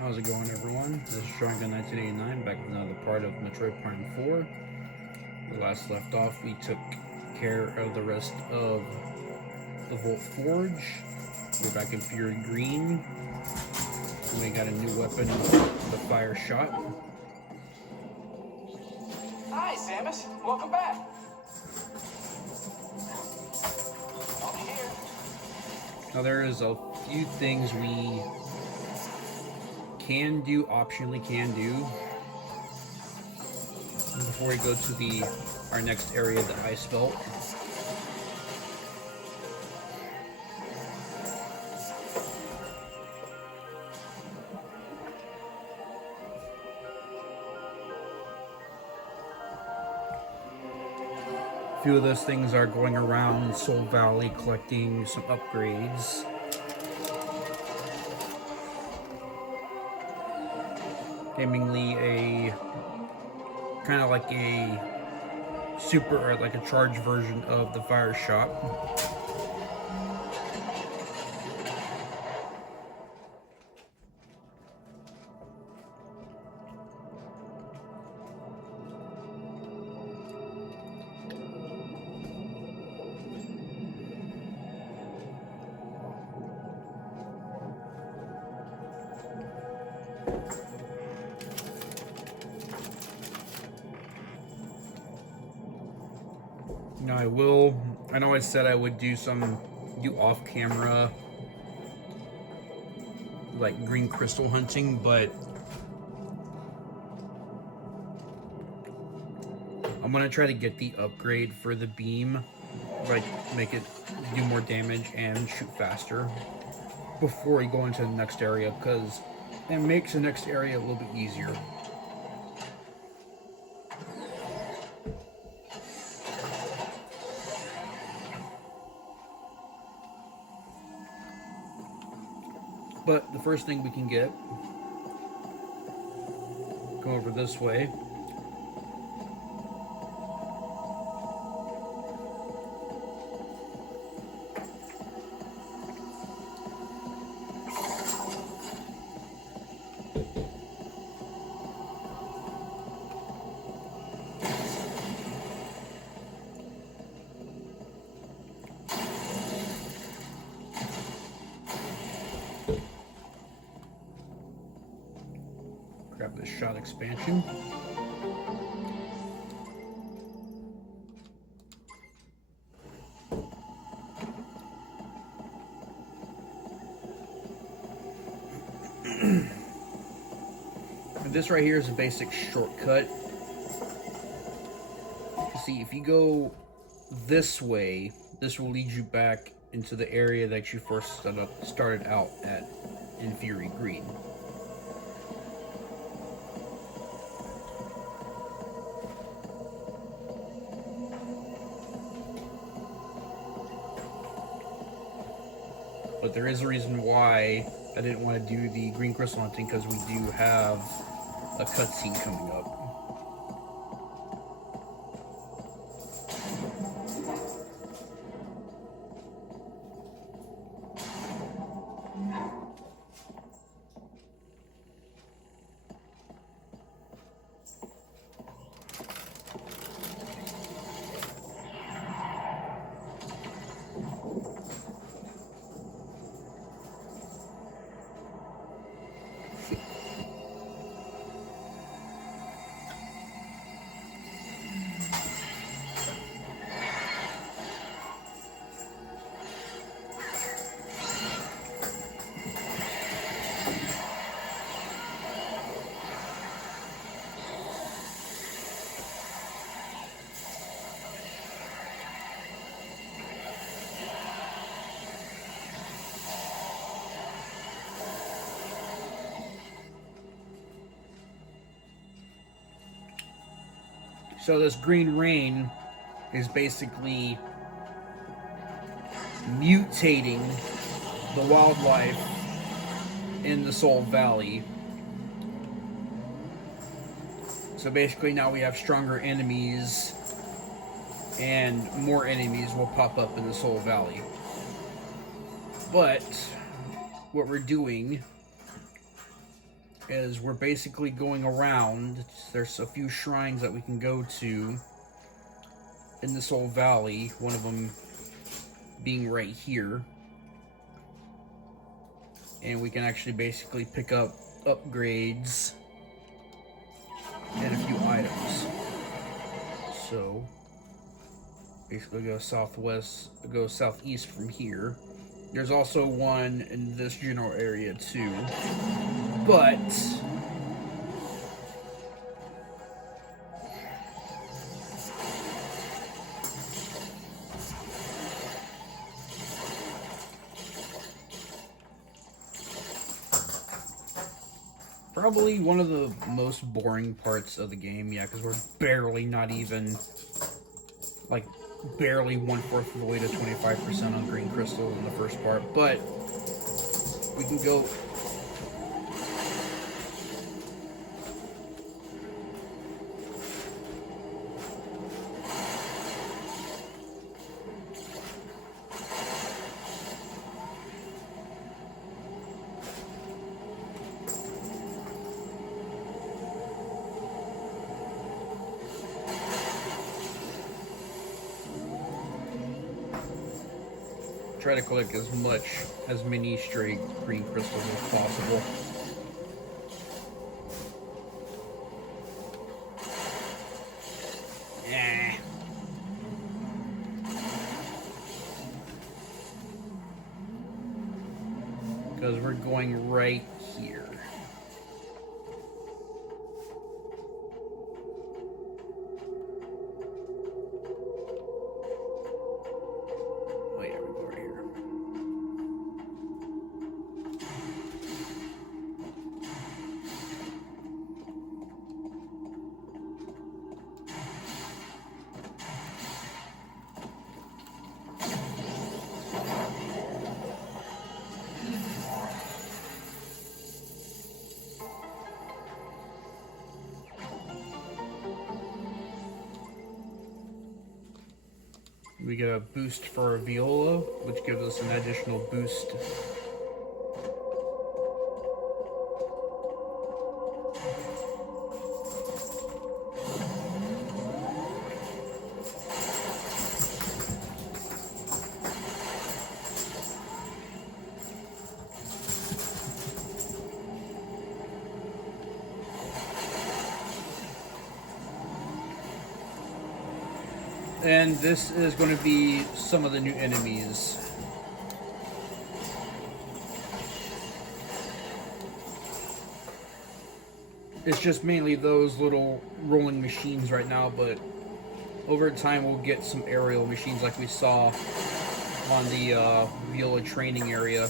How's it going, everyone? This is Shrunken1989, back with another part of Metroid Prime 4. We last left off, we took care of the rest of the Volt Forge. We're back in Fury Green. We got a new weapon, the Fire Shot. Hi, Samus. Welcome back. I'll be here. Now, there is a few things we can do, optionally can do, before we go to our next area, the Ice Belt. A few of those things are going around Soul Valley collecting some upgrades. Seemingly a kind of like a super or like a charged version of the Fire Shot. Now I know I said I would do off camera like green crystal hunting, but I'm gonna try to get the upgrade for the beam, like make it do more damage and shoot faster before we go into the next area, because it makes the next area a little bit easier. But the first thing we can get, go over this way. Grab this shot expansion. And this right here is a basic shortcut. See, if you go this way, this will lead you back into the area that you first started out at in Fury Green. But there is a reason why I didn't want to do the green crystal hunting, because we do have a cutscene coming up. So this green rain is basically mutating the wildlife in the Soul Valley. So basically now we have stronger enemies, and more enemies will pop up in the Soul Valley. But what we're doing is we're basically going around. There's a few shrines that we can go to in this whole valley, one of them being right here. And we can actually basically pick up upgrades and a few items. So basically go southeast from here. There's also one in this general area too, but probably one of the most boring parts of the game, yeah, because we're barely not even, like, barely 1/4 of the way to 25% on green crystal in the first part, but we can go. Try to collect as many stray green crystals as possible. Yeah. Because we're going right here. We get a boost for our viola, which gives us an additional boost. And this is going to be some of the new enemies. It's just mainly those little rolling machines right now, but over time we'll get some aerial machines like we saw on the Viola training area.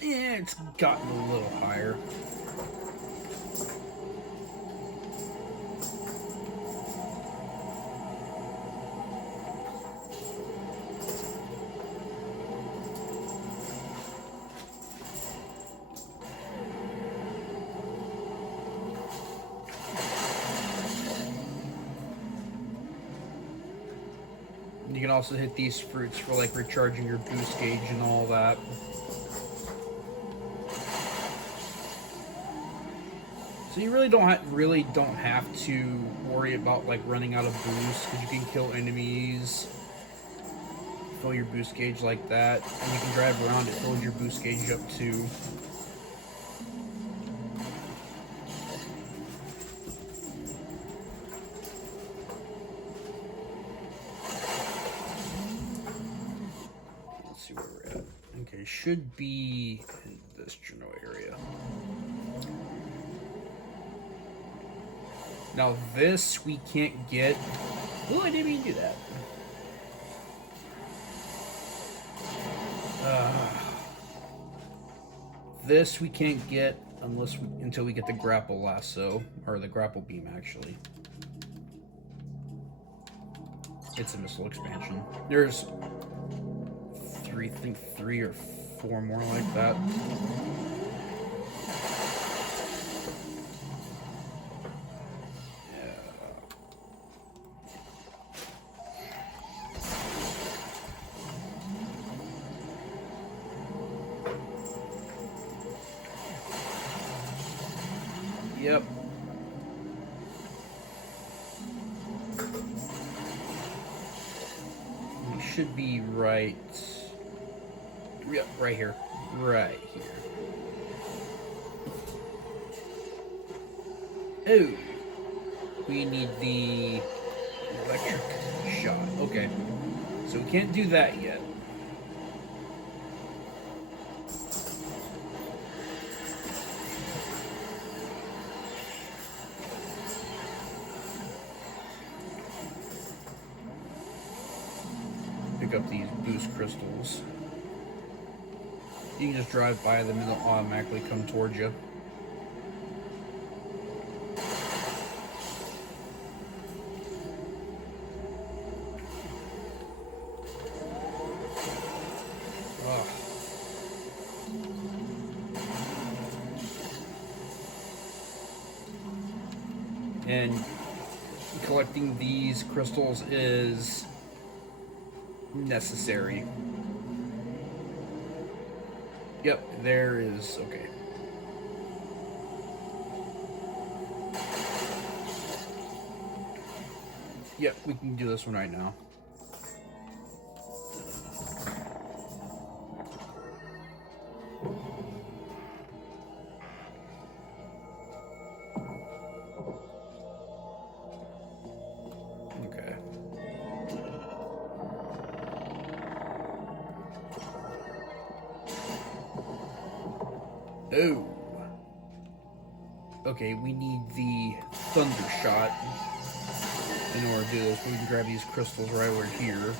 Yeah, it's gotten a little higher. You can also hit these fruits for like recharging your boost gauge and all that. So you really don't have to worry about like running out of boost, because you can kill enemies, fill your boost gauge like that, and you can drive around, it fills your boost gauge up too. Let's see where we're at. Okay, should be in this general area. Now this we can't get. Oh, I didn't mean to do that. This we can't get until we get the grapple lasso, or the grapple beam actually. It's a missile expansion. There's I think 3 or 4 more like that. Yep. We should be right. Yep, right here. Right here. Oh. We need the electric shot. Okay. So we can't do that yet. Pick up these boost crystals. You can just drive by them and they'll automatically come towards you. Ugh. And collecting these crystals is necessary. Yep, there is. Okay. Yep, we can do this one right now. Okay. Oh. Okay, we need the thunder shot in order to do this. We can grab these crystals right over here.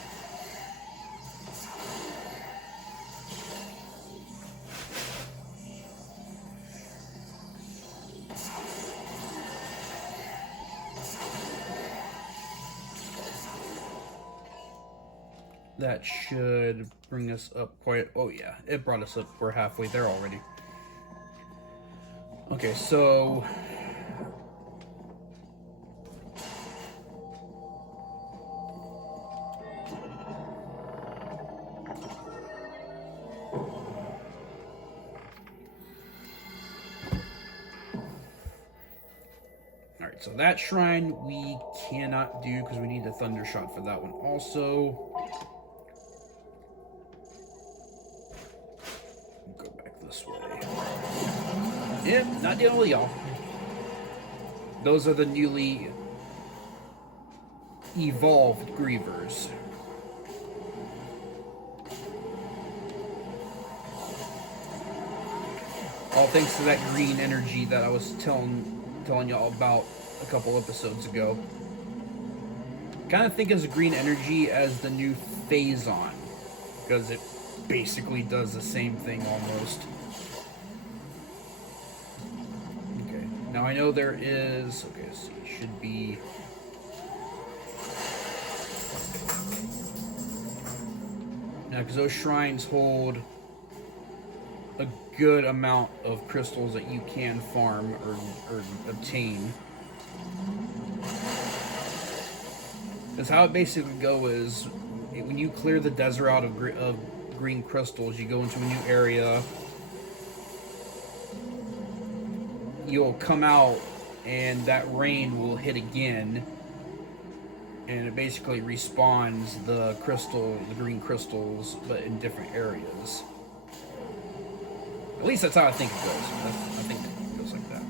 That should bring us up quite... Oh yeah, it brought us up. We're halfway there already. Okay, so... Alright, so that shrine we cannot do because we need a thunder shot for that one also. Go back this way. Yep, not dealing with y'all. Those are the newly evolved grievers. All thanks to that green energy that I was telling y'all about a couple episodes ago. Kind of think of the green energy as the new Phazon, because it basically does the same thing almost. Okay, now I know there is... Okay, so it should be... Now, because those shrines hold a good amount of crystals that you can farm or obtain. Because how it basically goes is, when you clear the desert out of green crystals, you go into a new area, you'll come out, and that rain will hit again, and it basically respawns the green crystals, but in different areas. At least that's how I think it goes. I think it goes like that.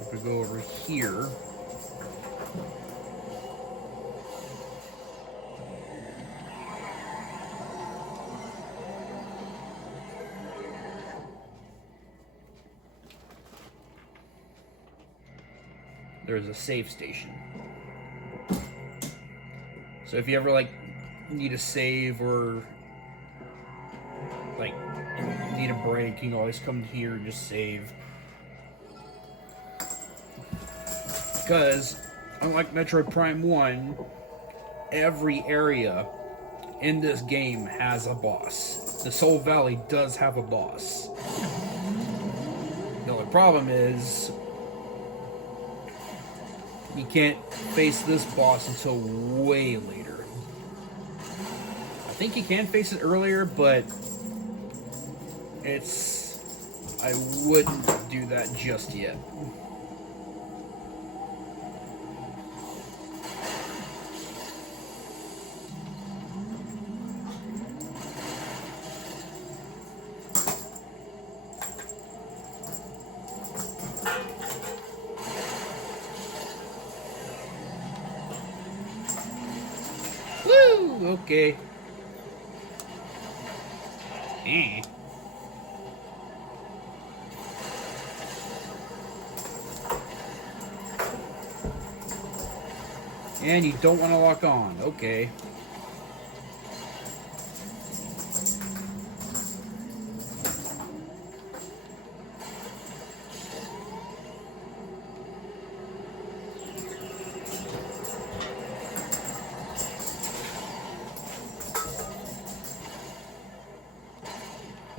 If we go over here, there's a save station. So if you ever like need a save or like need a break, you can always come here and just save. Because unlike Metroid Prime 1, every area in this game has a boss. The Soul Valley does have a boss. You know, like problem is you can't face this boss until way later. I think you can face it earlier, but I wouldn't do that just yet. Woo! Okay. Eh. And you don't want to lock on. Okay.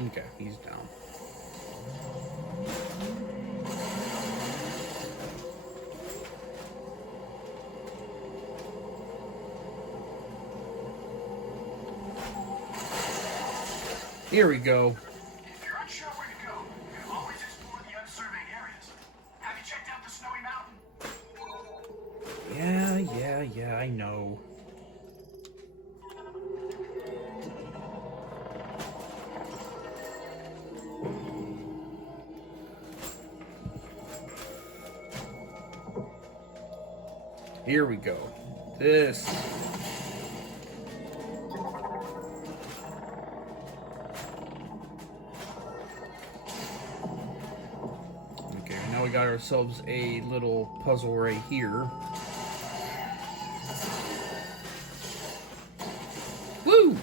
Okay, he's down. Here we go. If you're unsure where to go, you can always explore the unsurveyed areas. Have you checked out the snowy mountain? Yeah, I know. Here we go. This. Okay, now we got ourselves a little puzzle right here. Woo!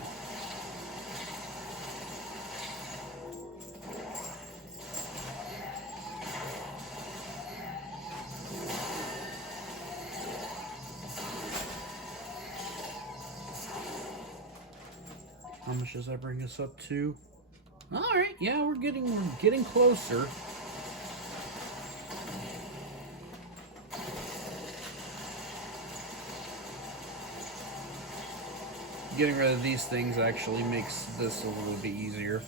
How much does that bring us up to? All right, yeah, we're getting closer. Getting rid of these things actually makes this a little bit easier.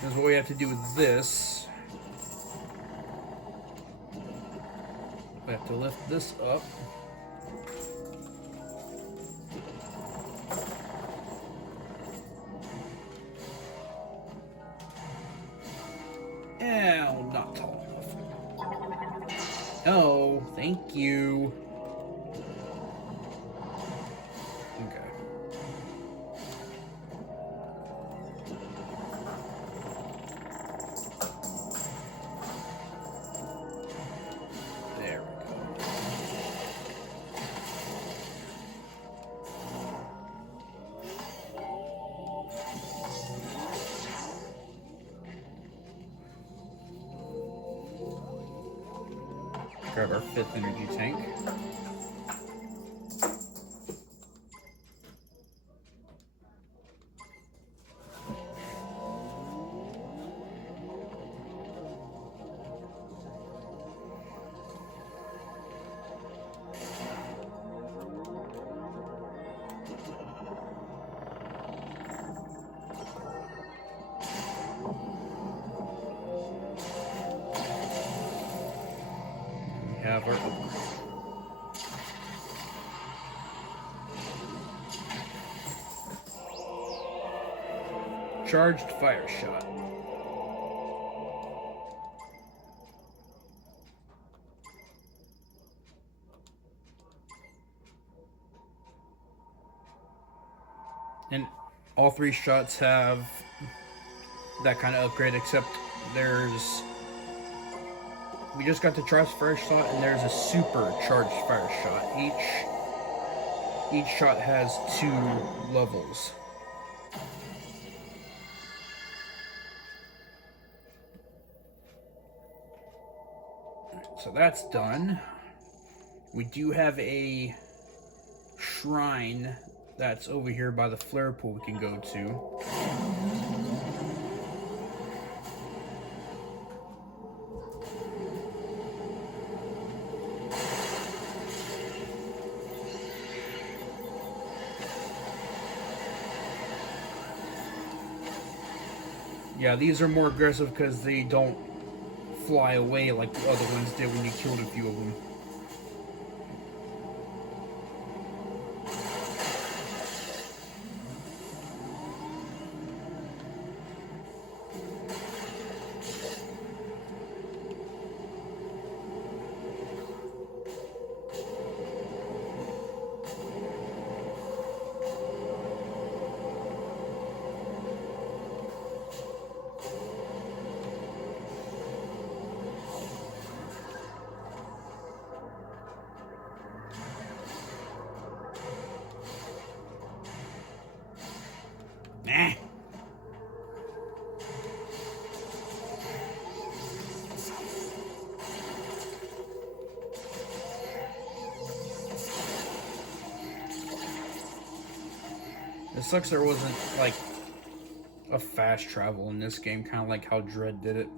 Because what we have to do with this, we have to lift this up. Oh, not tall enough. Oh, thank you. Okay. There we go. Grab our 5th energy tank. We have our charged fire shot. And all 3 shots have that kind of upgrade, except we just got the charged fire shot, and there's a super charged fire shot. Each shot has 2 levels. So that's done. We do have a shrine that's over here by the flare pool we can go to. Yeah, these are more aggressive because they don't fly away like the other ones did when you killed a few of them. Nah. It sucks there wasn't, like, a fast travel in this game, kind of like how Dread did it.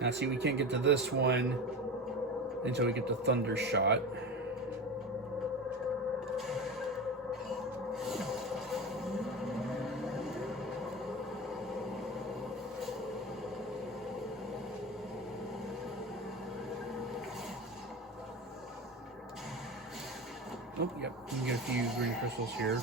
Now, see, we can't get to this one until we get the Thunder Shot. Oh, yep, you can get a few green crystals here.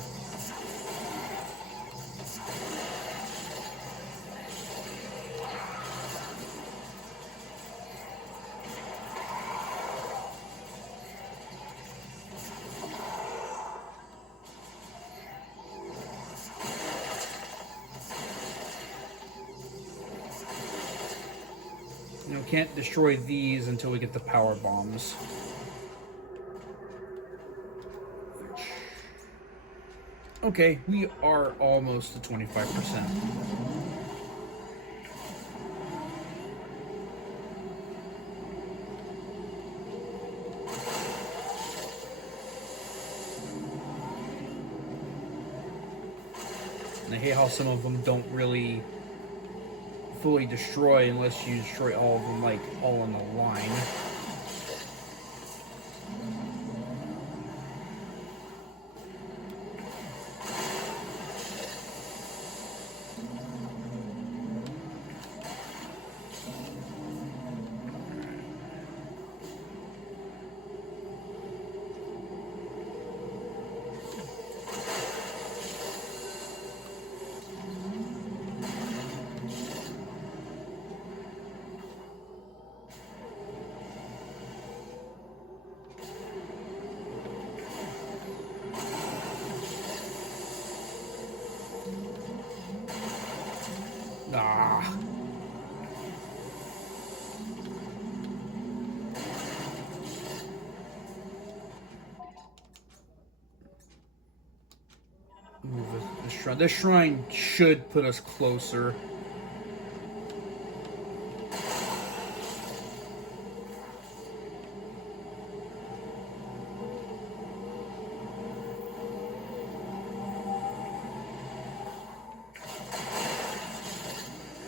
You know, can't destroy these until we get the power bombs. Okay, we are almost to 25%. And I hate how some of them don't really fully destroy unless you destroy all of them, like, all in a line. Ah. Move the shrine. This shrine should put us closer.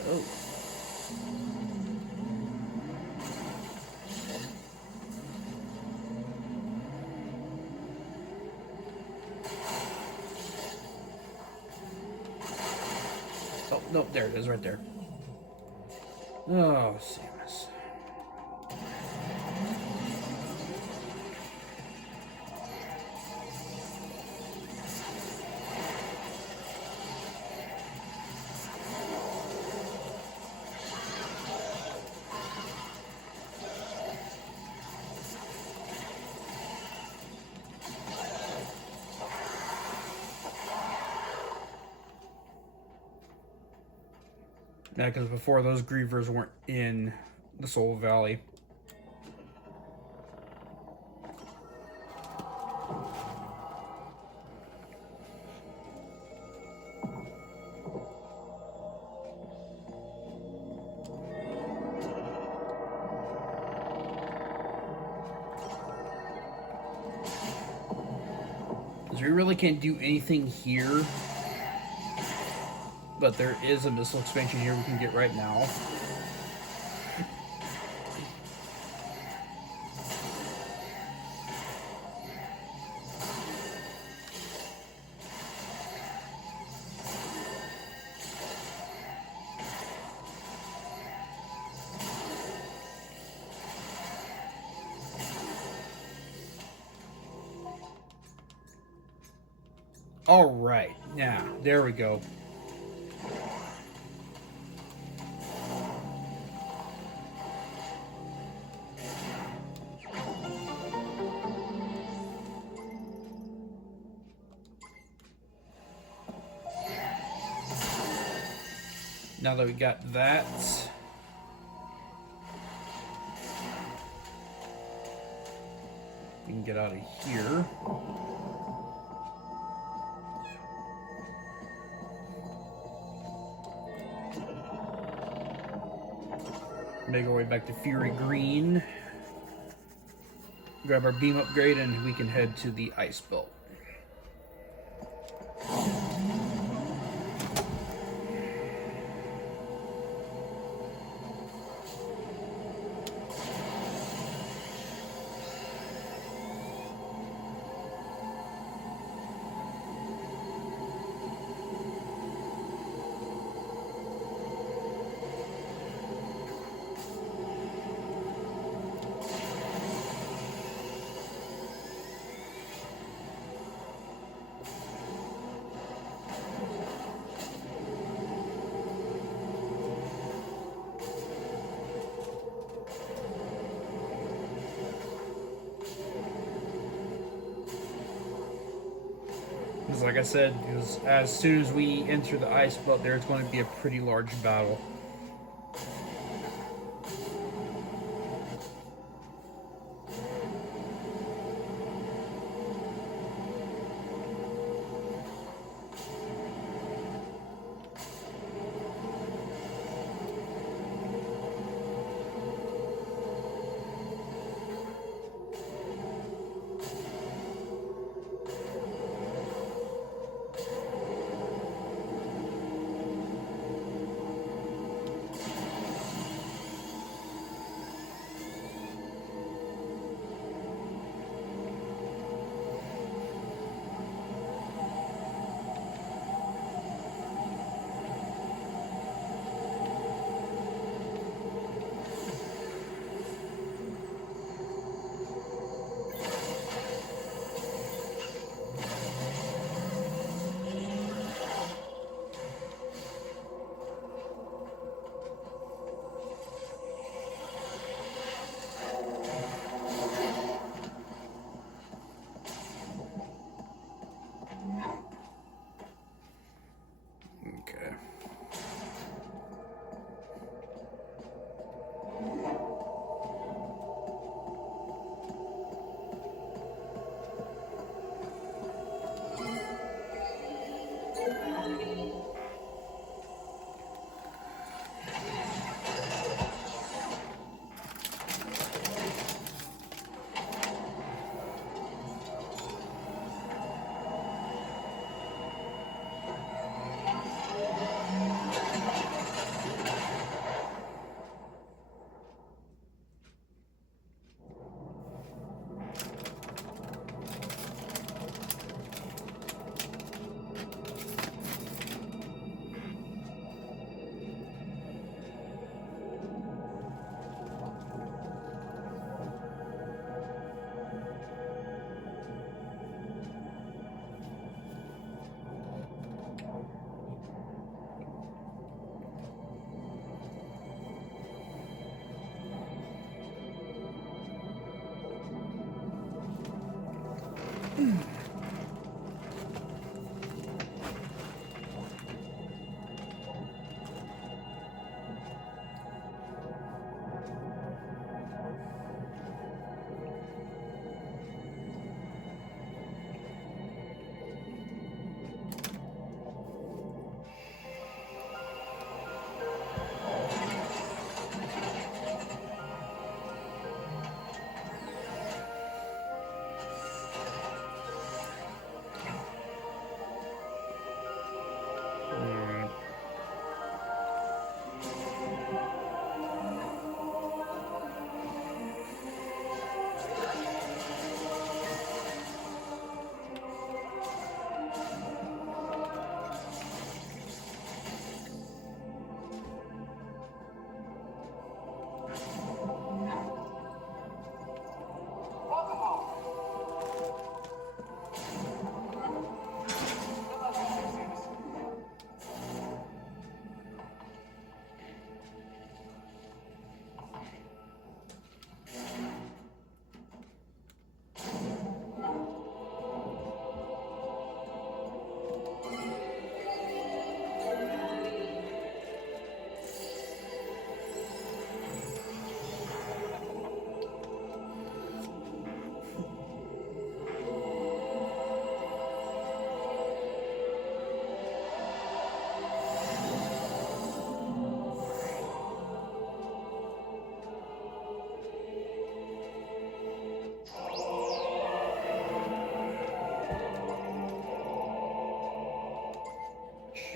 Oh. Oh, no, there it is, right there. Oh, Samus. Yeah, because before those Grievers weren't in the Soul Valley. we really can't do anything here. But there is a missile expansion here we can get right now. All right, now there we go. Now that we got that, we can get out of here. Make our way back to Fury Green. Grab our beam upgrade and we can head to the ice belt. Because like I said, as soon as we enter the ice belt, there's going to be a pretty large battle.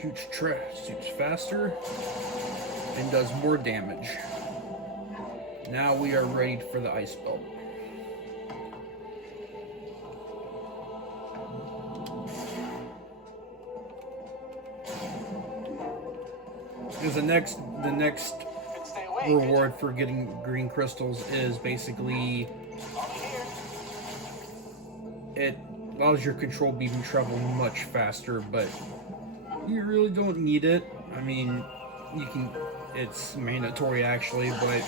shoots faster and does more damage. Now we are ready for the ice belt. Because the next reward for getting green crystals is basically it allows your control beam to travel much faster, but you really don't need it. I mean, you can. It's mandatory actually, but.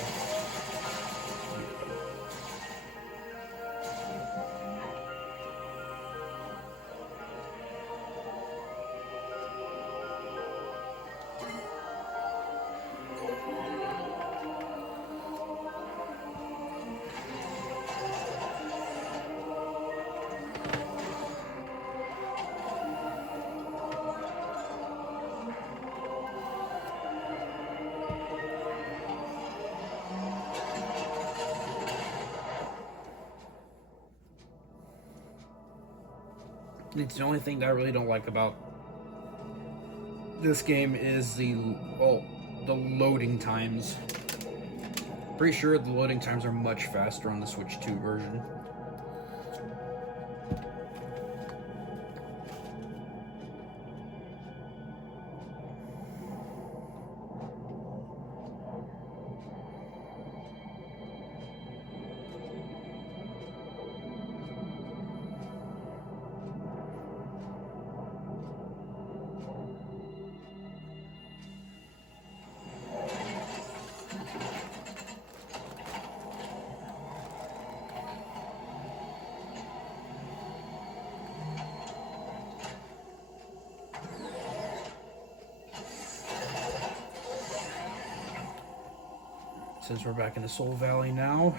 It's the only thing that I really don't like about this game is the loading times. Pretty sure the loading times are much faster on the Switch 2 version. Since we're back in the Soul Valley now.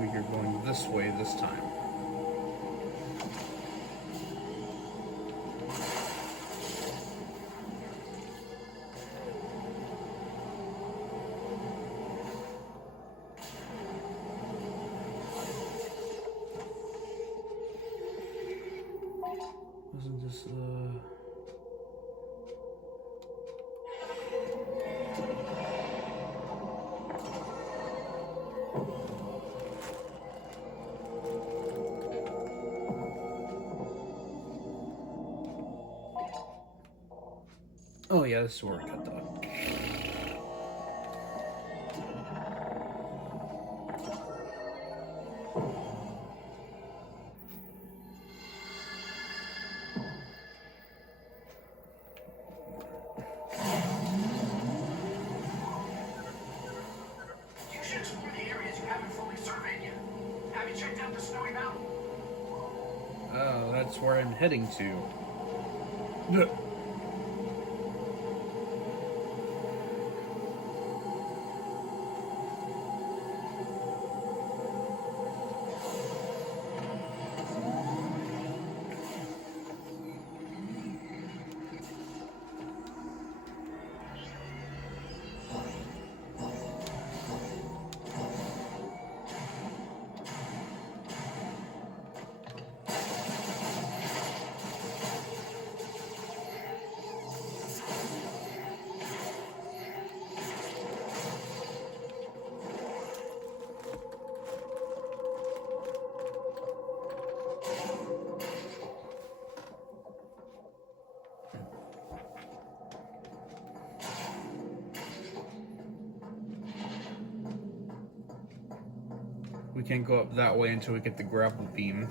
We're going this way this time. Wasn't this Oh yeah, this is where we got that. You should explore the areas you haven't fully surveyed yet. Have you checked out the snowy mountain? Oh, that's where I'm heading to. We can't go up that way until we get the grapple beam.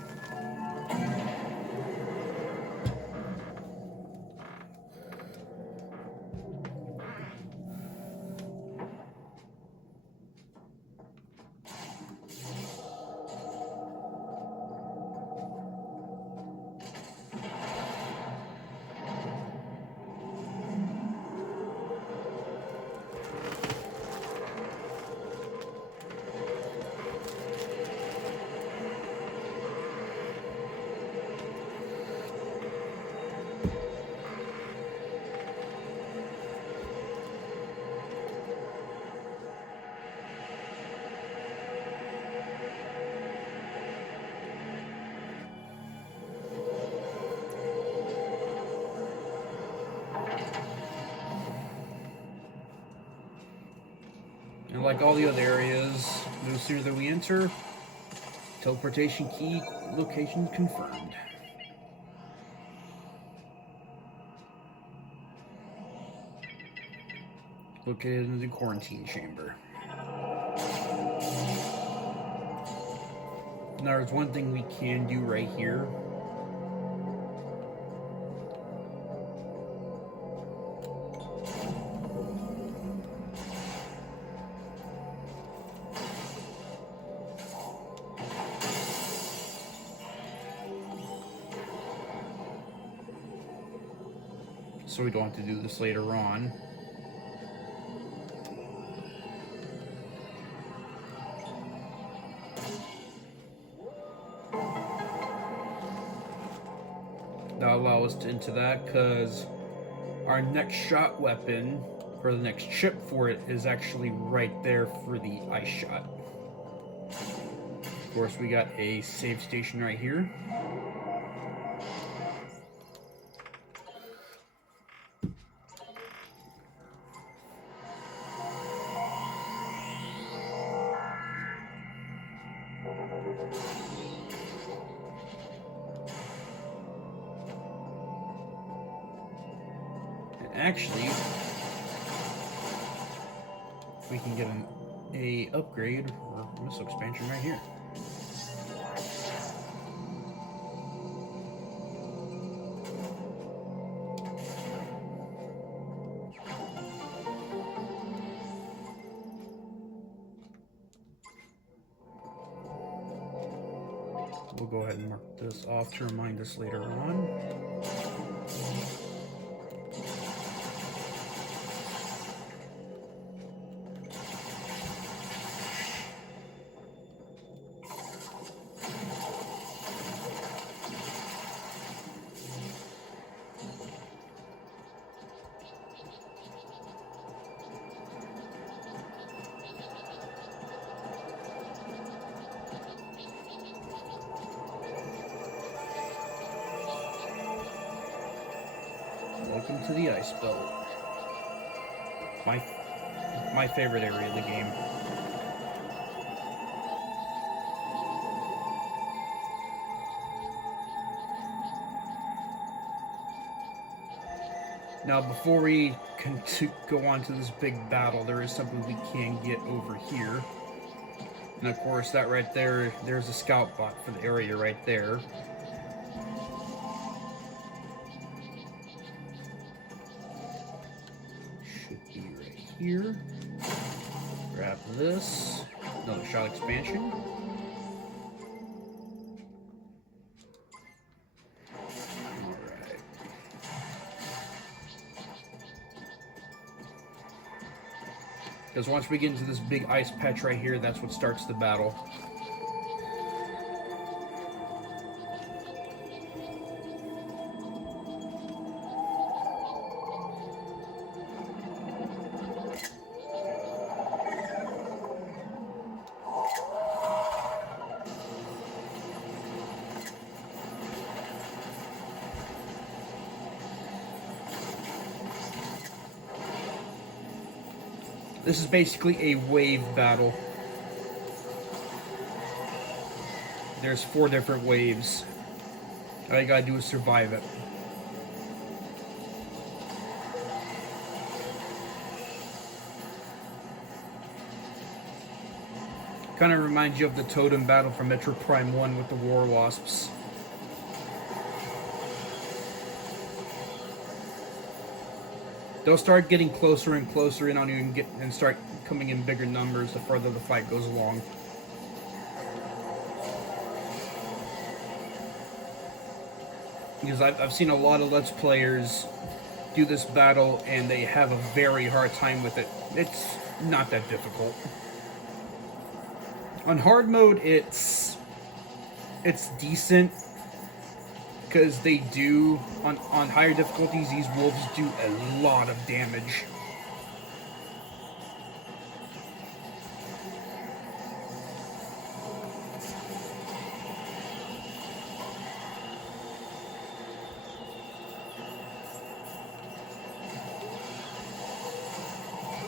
And like all the other areas, no sooner than we enter, teleportation key location confirmed. Located in the quarantine chamber. Now, there's one thing we can do right here. So we don't have to do this later on. That'll allow us to into that because our next shot weapon, or the next chip for it, is actually right there for the ice shot. Of course, we got a save station right here. Actually, we can get a upgrade or missile expansion right here. We'll go ahead and mark this off to remind us later on. Welcome to the Ice Belt. My favorite area of the game. Now, before we go on to this big battle, there is something we can get over here. And of course, that right there, there's a scout bot for the area right there. Should be right here. Grab this. Another shot expansion. Alright. Because once we get into this big ice patch right here, that's what starts the battle. This is basically a wave battle. There's 4 different waves. All you gotta do is survive it. Kind of reminds you of the totem battle from Metroid Prime 1 with the War Wasps. They'll start getting closer and closer in on you and start coming in bigger numbers the further the fight goes along. Because I've seen a lot of Let's Players do this battle and they have a very hard time with it. It's not that difficult. On hard mode, it's decent. Because they do, on higher difficulties, these wolves do a lot of damage.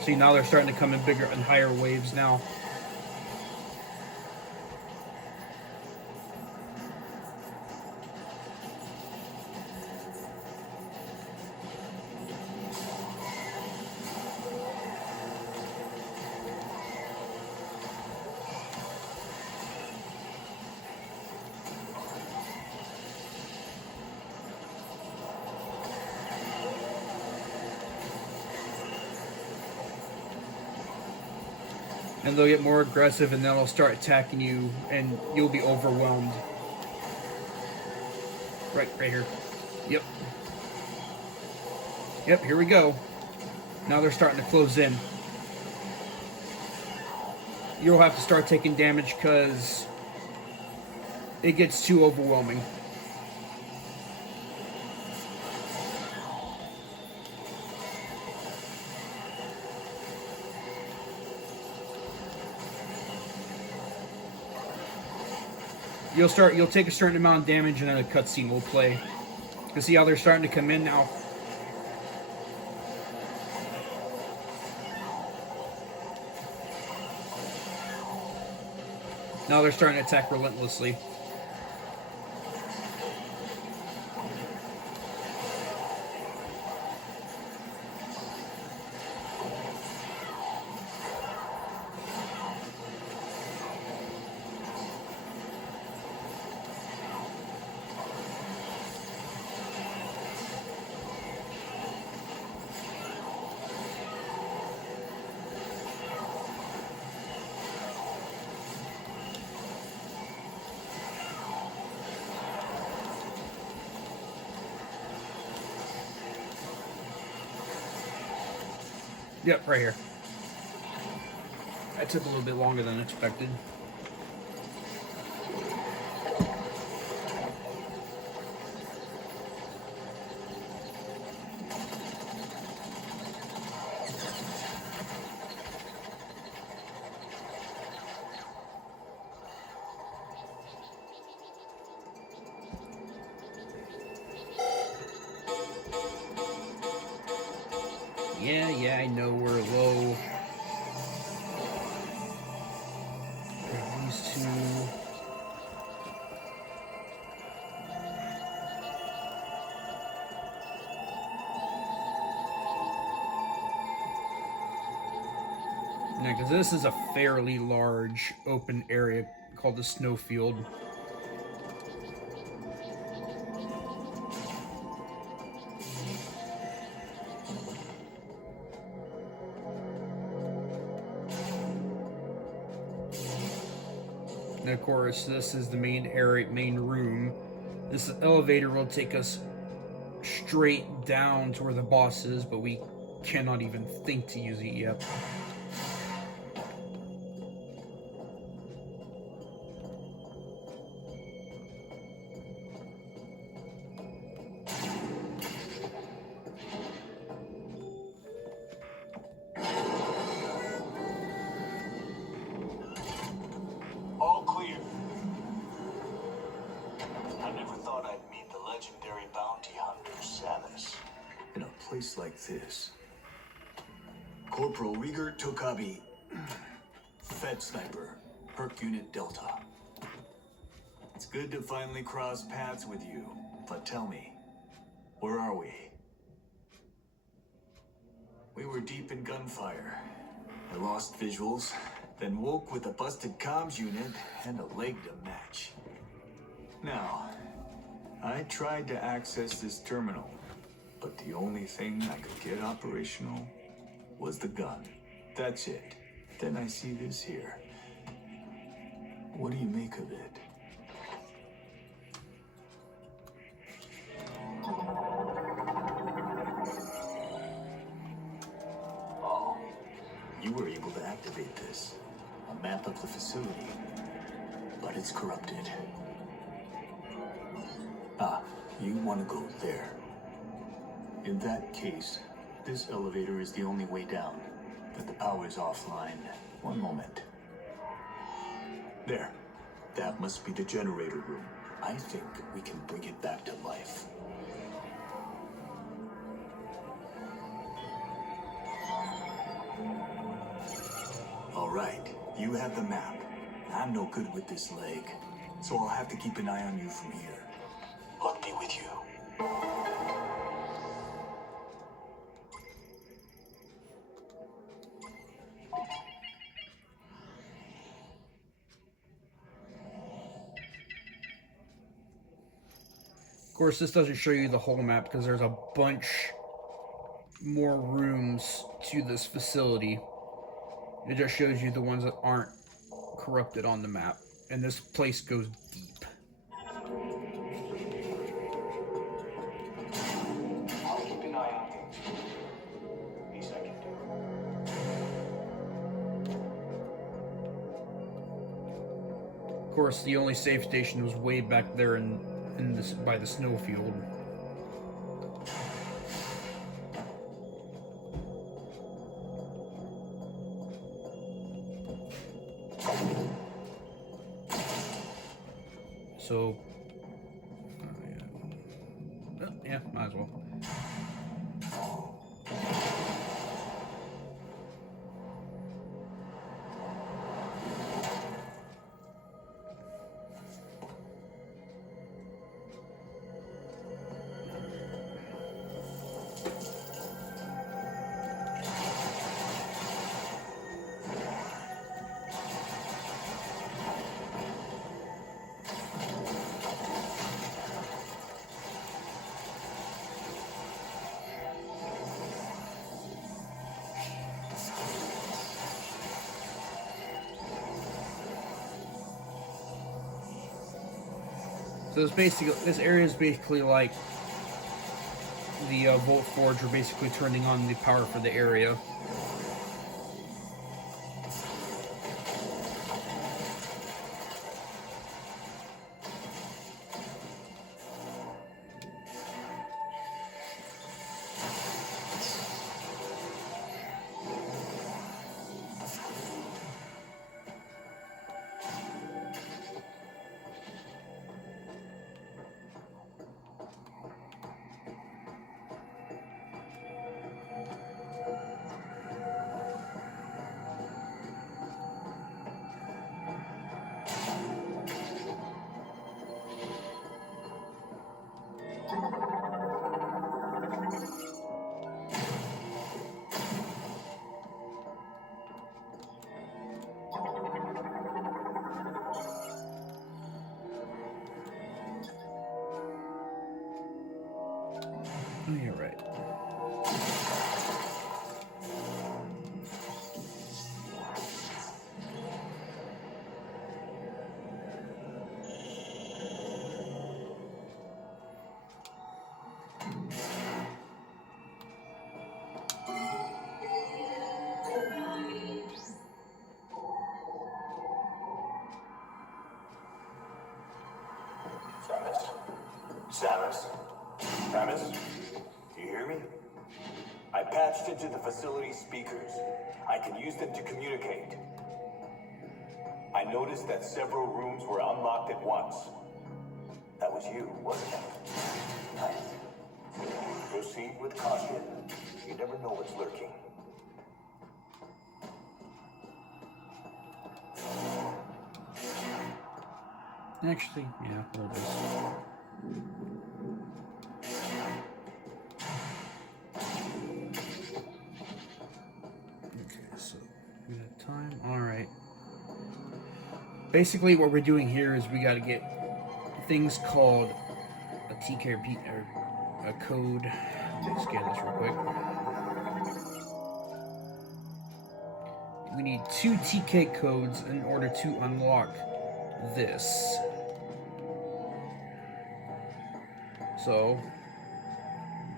See, now they're starting to come in bigger and higher waves now. And they'll get more aggressive, and then they'll start attacking you, and you'll be overwhelmed. Right here. Yep. Yep, here we go. Now they're starting to close in. You'll have to start taking damage because it gets too overwhelming. You'll take a certain amount of damage, and then a cutscene will play. You see how they're starting to come in now? Now they're starting to attack relentlessly. Yep, right here. That took a little bit longer than expected. Yeah, I know we're low. These two. Yeah, because this is a fairly large open area called the snowfield. And of course, this is the main area, main room. This elevator will take us straight down to where the boss is, but we cannot even think to use it yet. All clear. I never thought I'd meet the legendary bounty hunter, Samus. In a place like this. Corporal Rieger Tokabi. Fed Sniper. Herc Unit Delta. It's good to finally cross paths with you. But tell me, where are we? We were deep in gunfire. I lost visuals, then woke with a busted comms unit and a leg to match. Now, I tried to access this terminal, but the only thing I could get operational was the gun. That's it. Then I see this here. What do you make of it? Oh, you were able to activate this. A map of the facility. But it's corrupted. Ah, you want to go there. In that case, this elevator is the only way down. But the power's offline. One moment. There. That must be the generator room. I think we can bring it back to life. Alright, you have the map. I'm no good with this leg, so I'll have to keep an eye on you from here. Luck be with you. Of course, this doesn't show you the whole map because there's a bunch more rooms to this facility. It just shows you the ones that aren't corrupted on the map. And this place goes deep. I'll keep an eye on you. Least I can do. Of course, the only safe station was way back there in this by the snowfield. So, yeah, might as well. So this area is basically like the Volt Forge are basically turning on the power for the area. Oh, you're right. Samus, you hear me? I patched into the facility speakers. I can use them to communicate. I noticed that several rooms were unlocked at once. That was you, wasn't it? Nice. Proceed with caution. You never know what's lurking. Actually, yeah, we'll just... Okay, so we got time. Alright. Basically, what we're doing here is we gotta get things called a TKP, or a code. Let me scan this real quick. We need 2 TK codes in order to unlock this. So,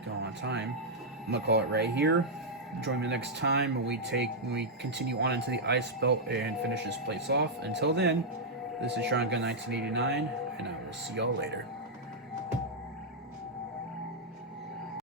go on time. I'm gonna call it right here. Join me next time when we continue on into the ice belt and finish this place off. Until then, this is Shotgun 1989, and I will see y'all later.